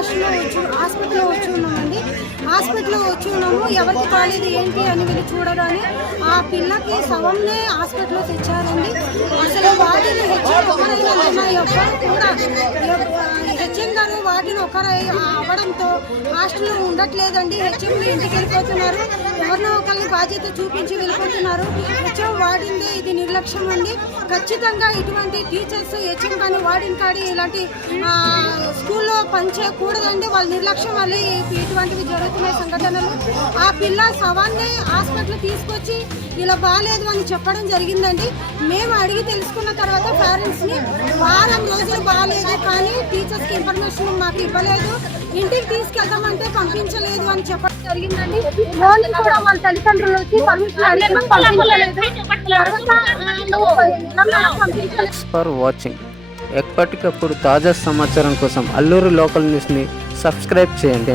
హాస్పిటల్లో వచ్చి ఉన్నామండి. హాస్పిటల్లో వచ్చి ఉన్నాము, ఎవరికి కాలేదు ఏంటి అని వెళ్ళి చూడగానే ఆ పిల్లకి శవంనే హాస్పిటల్లో తెచ్చారండి. అసలు వాటిని హెచ్ఎం గారు వాటిని ఒకరు అవ్వడంతో హాస్టల్లో ఉండట్లేదండి. హెచ్ఎంలు ఇంటికి వెళ్ళిపోతున్నారు, ఎవరినో ఒకరిని బాధ్యత చూపించి వెళ్ళిపోతున్నారు. హెచ్ఎం వాడిందే ఇది నిర్లక్ష్యం అండి. ఖచ్చితంగా ఇటువంటి టీచర్స్ హెచ్ఎం కానీ వాడిన కాడి ఇలాంటి స్కూల్లో పనిచేయకూడదండి. వాళ్ళ నిర్లక్ష్యం వల్ల ఇటువంటివి జరుగుతున్నాయి సంఘటనలు. ఆ పిల్ల శవాన్ని హాస్పిటల్ తీసుకొచ్చి ఇలా బాగాలేదు అని చెప్పడం జరిగిందండి. మేము అడిగి తెలుసుకున్న తర్వాత పేరెంట్స్ని వారం రోజులు బాగాలేదు కానీ టీచర్స్కి ఇన్ఫర్మేషన్ మాకు ఇవ్వలేదు, ఇంటికి తీసుకెళ్తామంటే పంపించలేదు అని చెప్పడం జరిగిందండి. మార్నింగ్ కూడా వాళ్ళ తల్లిదండ్రులు వచ్చి పర్మిషన్ అడిగినా పంపించలేదు. For watching. ఎప్పటికప్పుడు తాజా సమాచారం కోసం అల్లూరు లోకల్ న్యూస్ని సబ్స్క్రైబ్ చేయండి.